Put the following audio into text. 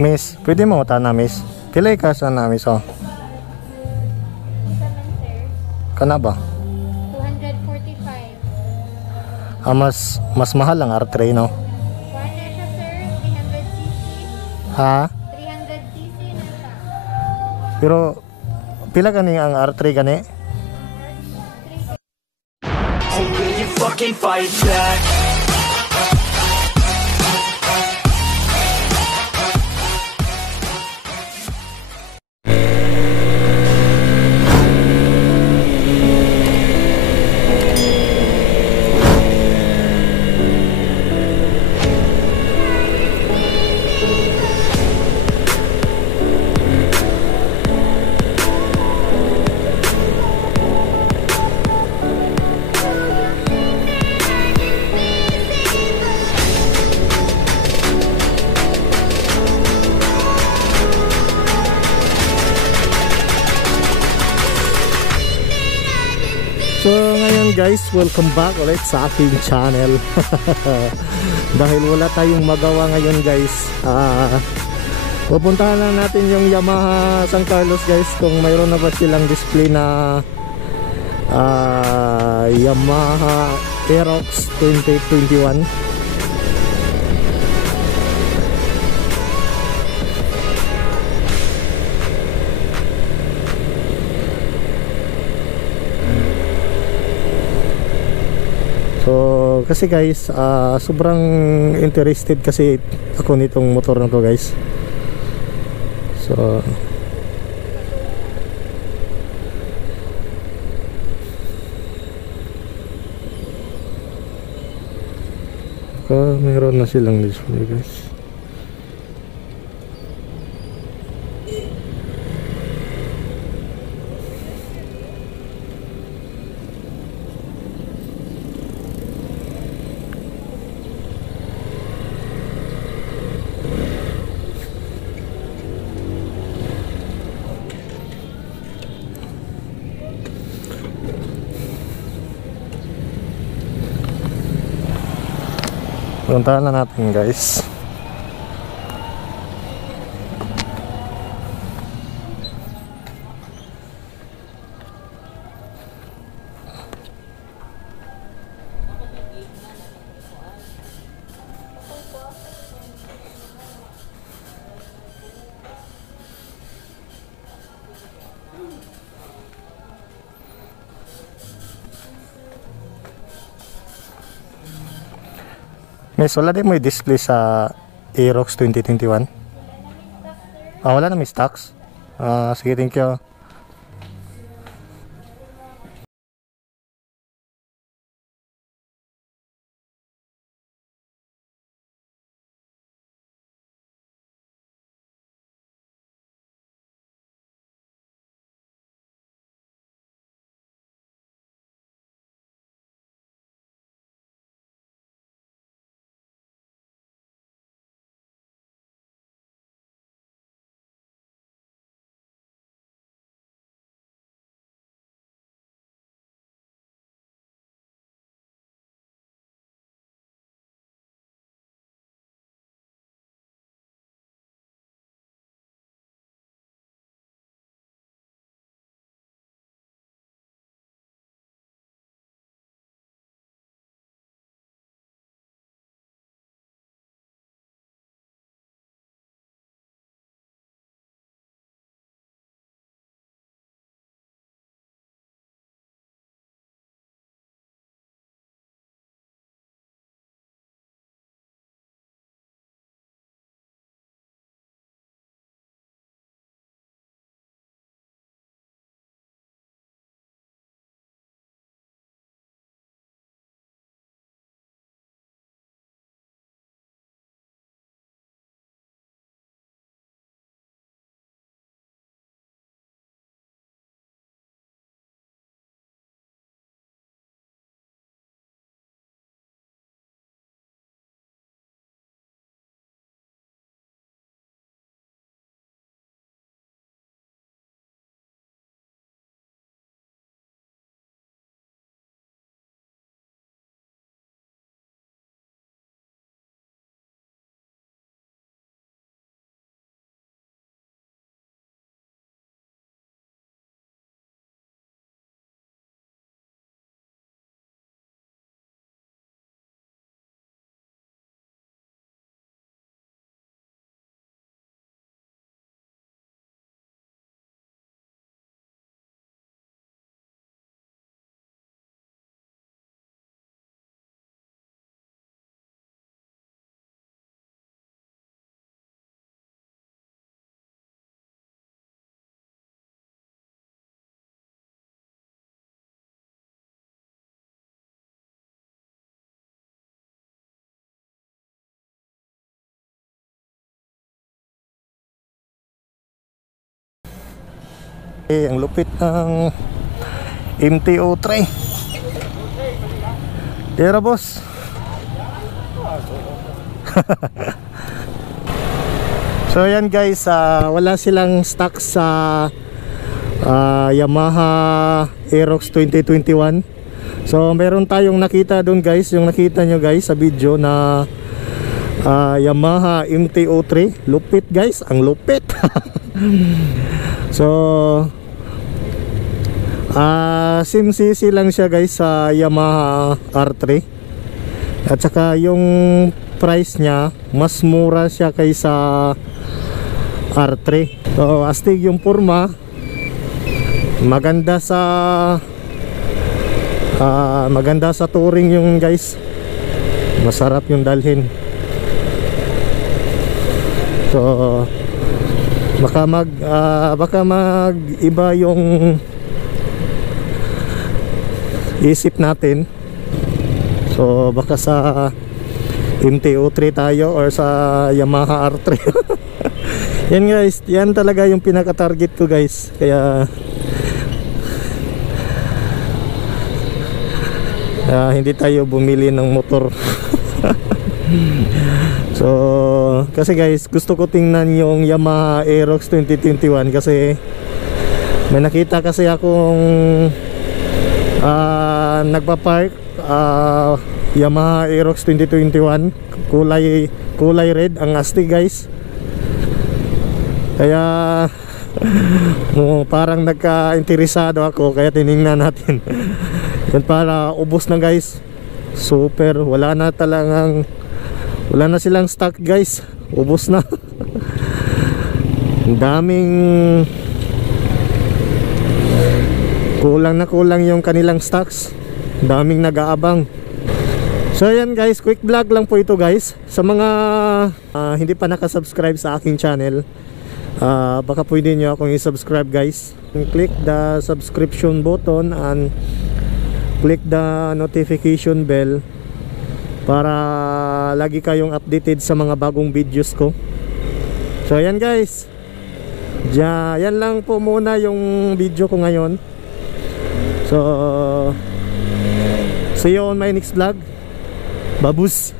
Miss, pwede mo ta na miss. Pilay ka sa na miss oh. Isa man sir, Kana ba? 245. Mas mahal ang R3 no. Kuha na siya sir, 300cc. Ha? 300cc na siya. Pero pila gani ang R3 gani? Oh, will you fucking fight back? So ngayon guys, welcome back ulit sa aking channel. Dahil wala tayong magawa ngayon guys, pupuntahan lang natin yung Yamaha San Carlos guys, kung mayroon na ba silang display na Yamaha Aerox 2021. So kasi guys, sobrang interested kasi ako nitong motor na to guys. So meron na silang display guys. Puntahan na natin guys. Miss, wala din mo i-display sa Aerox 2021? Wala na may stocks? Sige, thank you. Ang lupit ng MT-03. Tira boss. So yan guys, wala silang stock sa Yamaha Aerox 2021. So meron tayong nakita doon guys, yung nakita nyo guys sa video na Yamaha MT-03. Lupit guys, ang lupit. So same cc lang siya guys sa Yamaha R3. At saka yung price niya mas mura siya kaysa R3. So astig yung porma, maganda sa touring yung guys, masarap yung dalhin. So baka mag iba yung isip natin. So baka sa MT-03 tayo or sa Yamaha R3. Yan guys, yan talaga yung pinaka-target ko guys. Kaya hindi tayo bumili ng motor. So kasi guys, gusto ko tingnan yung Yamaha Aerox 2021 kasi may nakita kasi akong nagpa-park Yamaha Aerox 2021 kulay red, ang astig guys. Kaya parang nagka-interesado ako, kaya tiningnan natin. Yan, para ubos na guys. Super, wala na silang stock guys, ubos na. Ang daming kulang yung kanilang stocks. Daming nag-aabang. So yan guys, quick vlog lang po ito guys. Sa mga hindi pa nakasubscribe sa aking channel, baka pwede nyo akong i-subscribe guys. Click the subscription button and click the notification bell para lagi kayong updated sa mga bagong videos ko. So yan guys, yan lang po muna yung video ko ngayon. So see you on my next vlog. Babus.